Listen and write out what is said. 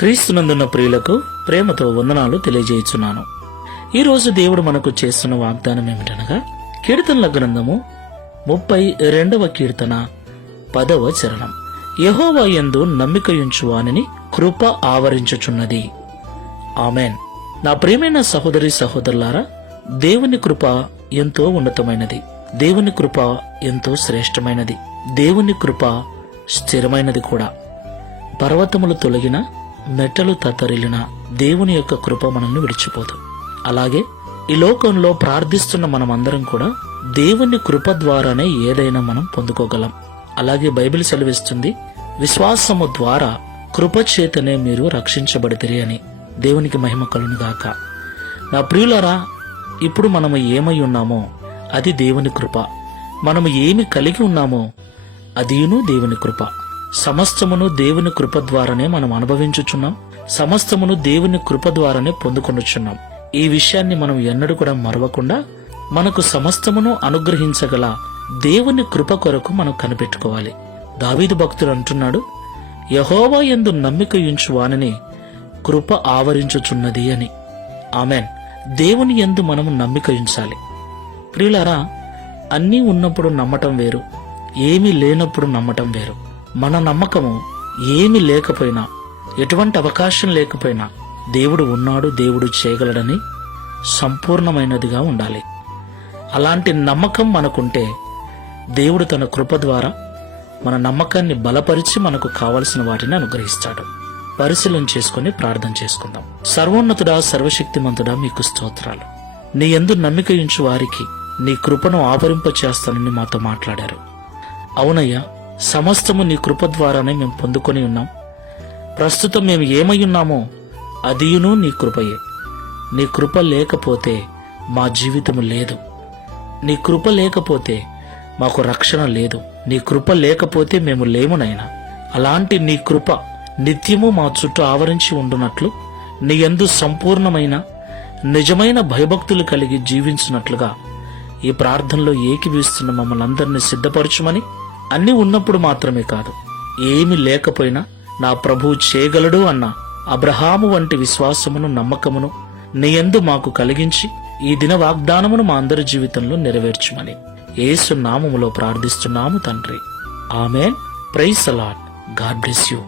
క్రీస్తునందున్న ప్రియులకు ప్రేమతో వందనాలు తెలియజేయుచున్నాను. ఈరోజు దేవుడు మనకు చేస్తున్న వాగ్దానం ఏమిటనగా కీర్తనల గ్రంథము 32వ కీర్తన 10వ చరణం. యెహోవా యందు నమ్మికయుంచు వానిని కృప ఆవరించుచున్నది. ఆమెన్. నా ప్రియమైన సహోదరి సహోదరులారా, దేవుని కృప ఎంతో ఉన్నతమైనది. దేవుని కృప ఎంతో శ్రేష్టమైనది. దేవుని కృప స్థిరమైనది కూడా. పర్వతములు తొలగిన, మెట్టలు తత్తరిల్లిన దేవుని యొక్క కృప మనల్ని విడిచిపోదు. అలాగే ఈ లోకంలో ప్రార్థిస్తున్న మనమందరం కూడా దేవుని కృప ద్వారానే ఏదైనా మనం పొందుకోగలం. అలాగే బైబిల్ సెలవిస్తుంది, విశ్వాసము ద్వారా కృప చేతనే మీరు రక్షించబడితిరి అని. దేవునికి మహిమ కలుగును గాక. నా ప్రియులారా, ఇప్పుడు మనము ఏమై ఉన్నామో అది దేవుని కృప. మనము ఏమి కలిగి ఉన్నామో అదియును దేవుని కృప. సమస్తమును దేవుని కృప ద్వారానే మనం అనుభవించుచున్నాం. సమస్తమును దేవుని కృప ద్వారానే పొందుకొనుచున్నాం. ఈ విషయాన్ని మనం ఎన్నడూ కూడా మరవకుండా మనకు సమస్తమును అనుగ్రహించగల దేవుని కృప కొరకు మనం కనిపెట్టుకోవాలి. దావీదు భక్తుడు అంటున్నాడు, యెహోవా యందు నమ్మికయుంచు వానిని కృప ఆవరించుచున్నది అని. ఆమెన్. దేవుని యందు మనము నమ్మికయుంచాలి. ప్రియులారా, అన్నీ ఉన్నప్పుడు నమ్మటం వేరు, ఏమీ లేనప్పుడు నమ్మటం వేరు. మన నమ్మకము ఏమీ లేకపోయినా, ఎటువంటి అవకాశం లేకపోయినా దేవుడు ఉన్నాడు, దేవుడు చేయగలడని సంపూర్ణమైనదిగా ఉండాలి. అలాంటి నమ్మకం మనకుంటే దేవుడు తన కృప ద్వారా మన నమ్మకాన్ని బలపరిచి మనకు కావలసిన వాటిని అనుగ్రహిస్తాడు. పరిశీలన చేసుకుని ప్రార్థన చేసుకుందాం. సర్వోన్నతుడా, సర్వశక్తిమంతుడా, మీకు స్తోత్రాలు. నీ యందు నమ్మికయుంచు వారికి నీ కృపను ఆవరింపచేస్తానని మాతో మాట్లాడారు. అవునయ్యా, సమస్తము నీ కృప ద్వారానే మేము పొందుకొని ఉన్నాం. ప్రస్తుతం మేము ఏమై ఉన్నామో అదియును నీ కృపయే. నీ కృప లేకపోతే మా జీవితము లేదు. నీ కృప లేకపోతే మాకు రక్షణ లేదు. నీ కృప లేకపోతే మేము లేమునైనా. అలాంటి నీ కృప నిత్యము మా చుట్టూ ఆవరించి ఉండునట్లు, నీ యందు సంపూర్ణమైన నిజమైన భయభక్తులు కలిగి జీవించినట్లుగా ఈ ప్రార్థనలో ఏకీభవిస్తున్న మమ్మల్ని అందరినీ సిద్ధపరచుమని, అన్నీ ఉన్నప్పుడు మాత్రమే కాదు, ఏమీ లేకపోయినా నా ప్రభువు చేయగలడు అన్న అబ్రహాము వంటి విశ్వాసమును, నమ్మకమును నీ యందు మాకు కలిగించి ఈ దిన వాగ్దానమును మా అందరి జీవితంలో నెరవేర్చుమని యేసు నామములో ప్రార్థిస్తున్నాము తండ్రి. ఆమేన్. Praise the lord. God bless you.